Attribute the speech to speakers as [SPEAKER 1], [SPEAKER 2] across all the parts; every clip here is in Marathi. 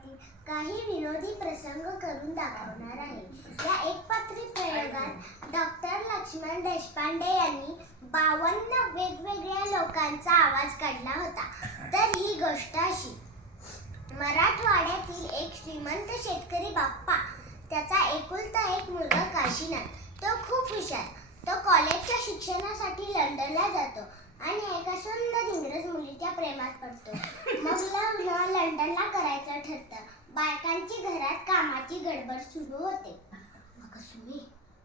[SPEAKER 1] त्यातील काही विनोदी प्रसंग करून दाखवणार आहे. या एकपात्री प्रयोगात डॉक्टर लक्ष्मण देशपांडे यांनी बावन्न वेगवेगळ्या लोकांचा आवाज काढला होता. तर ही गोष्ट अशी. मराठवाड्यातील एक श्रीमंत शेतकरी बाप्पा त्याचा एकुलता एक मुलगा काशीनाथ तो खूप हुशार. तो कॉलेजच्या शिक्षणासाठी लंडनला जातो आणि एका सुंदर इंग्रज मुलीच्या प्रेमात पडतो. लंडनला करायचं ठरतं. बायकांची घरात कामाची गडबड सुरू होते. अगं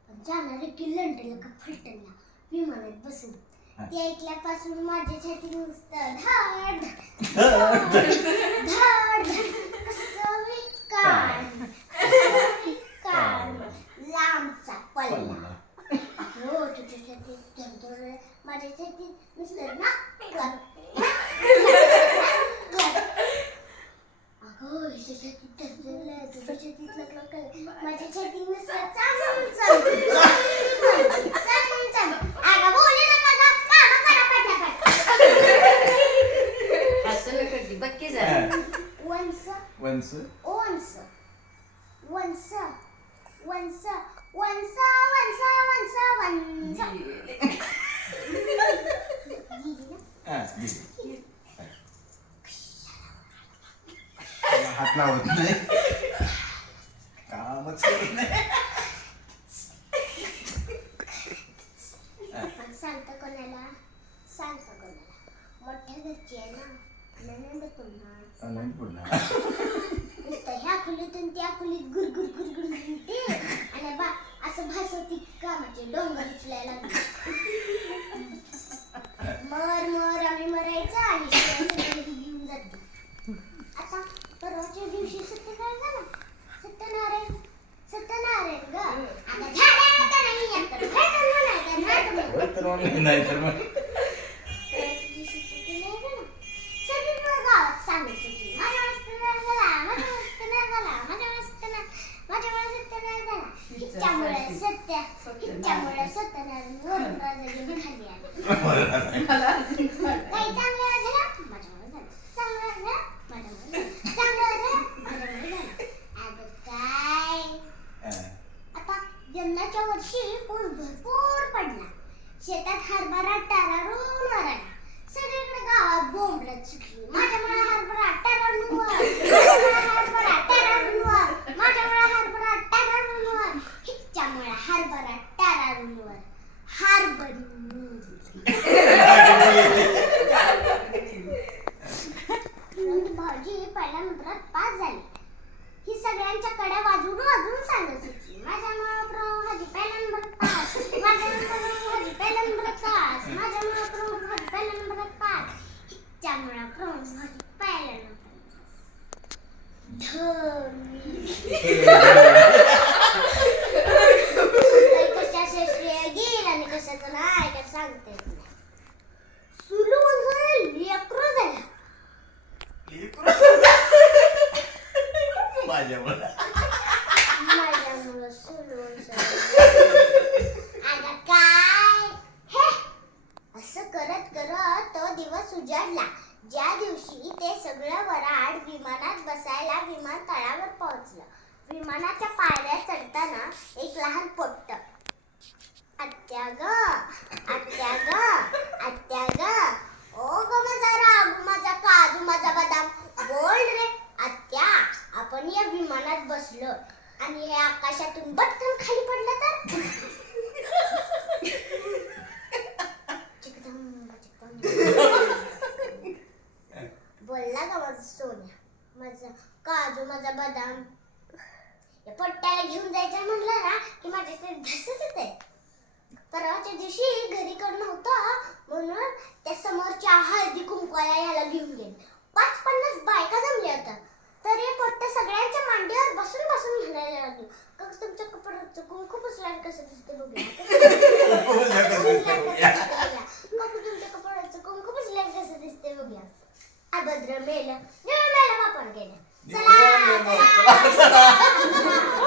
[SPEAKER 1] पण जाणार की लंडनला का फलटणला? विमानात बसून. ते ऐकल्यापासून माझ्या नुसतं धाड धाड कसं विकार कसं विकार लांबचा पल्ला. हो ना तुझ्या छातीत माझ्या छातीत नुसतं चालून once
[SPEAKER 2] once
[SPEAKER 1] once once once once once once गेली ना?
[SPEAKER 2] हा, गेली. त्याला हात लावत नाही. कामच करत नाही.
[SPEAKER 1] पण सांगतो कोणाला? सांगतो कोणाला? मोठ्या घरची आहे ना. ननंद पुन्हा.
[SPEAKER 2] नाही पुन्हा.
[SPEAKER 1] नुसतं ह्या खोलीतून त्या खोलीत गुर गुर गुर गुर म्हणते. आणि बा असं भासवती कामाचे डोंगर उचलायला लागले मर मर आम्ही मरायचं आणि शिवायचं घरी घेऊन जाते आता परवाच्या दिवशी सत्यनारायण झाला सत्यनारायण सत्यनारायण ग आता झाल्या आता नाही येत तर भेटून म्हणायचं नाटक म्हणून.
[SPEAKER 2] तर मग नाही तर मग
[SPEAKER 1] परवाच्या दिवशी सत्यनारायण झाला. सगळीकडे गावात सांगत होती माझ्या वेळेस सत्यनारायण झाला माझ्या वेळेस सत्यनारायण झाला माझ्या वेळेस सत्यनारायण माझ्या वेळेस सत्यनारायण झाला हिच्यामुळे सत्य हिच्यामुळे सत्यनारायण वरून राजा घेऊन खाली आले
[SPEAKER 3] मला
[SPEAKER 1] काही चांगलं झालं माझ्यामुळे झालं चांगलं झालं माझ्यामुळे झालं चांगलं झालं माझ्यामुळे झालं अगं काय
[SPEAKER 2] हा.
[SPEAKER 1] आता यंदाच्या वर्षी पाऊस भरपूर पडला शेतात हरभरा टरारून वरायला सगळीकडे गावात बोंबलत सुटली माझ्यामुळे हरभरा टरारून वर माझ्यामुळे हरभरा टरारून माझ्या माझ्यामुळे हरभरा टरारून वर हिच्यामुळे हरभरा टरारून वर हरभरी भाऊजी पहिल्या नंबरात पास झाली. ही सगळ्यांच्या कड्या वाजवून वाजवून सांगत होती माझ्यामुळे प्रभू हाजी पहिल्या नंबरात पास माझ्यामुळे प्रभू हाजी पहिल्या नंबरात पास माझ्यामुळे प्रभू हाजी पहिल्या नंबरात पास हिच्यामुळे प्रभू हाजी पहिल्या नंबरात धमी काही कशाचं श्रेय घेईल आणि कशाचं नाही का सांगते येत नाही. सुरू झालं लेकरं झालं
[SPEAKER 2] माझ्यामुळे
[SPEAKER 1] माझ्यामुळं सोडून अगं काय हे असं करत करत तो दिवस उजाडला. ज्या दिवशी ते सगळं वराड विमानात बसायला विमानतळावर पोहोचलं. विमानाच्या पायऱ्या चढताना एक लहान पोट्ट. आत्या ग आत्या ग आत्या ग ओ ग माझा रागू माझा काजू माझा बदाम? बोल रे आत्या आपण या विमानात बसलो. आणि हे आकाशातून बट माझा काजू माझा बदाम. पट्ट्याला घेऊन जायचं म्हटलं ना की माझ्या ते धसच येते. परवाच्या दिवशी घरी घरीकडनं होतं म्हणून त्या समोरच्या हळदी कुंकवाला याला घेऊन गेले. पाच पन्नास बायका जमल्या होत्या. तर हे पट्ट सगळ्यांच्या मांडीवर बसून बसून म्हणायला लागलो. कस तुमच्या कपड्याचं कुंकू पुसल्यावर कसं दिसते बघूया. तुमच्या कपड्याचं कुंकू पुसल्यावर कसं दिसते बघूया. अभद्र मेलं. 走啦！走啦！哈啦！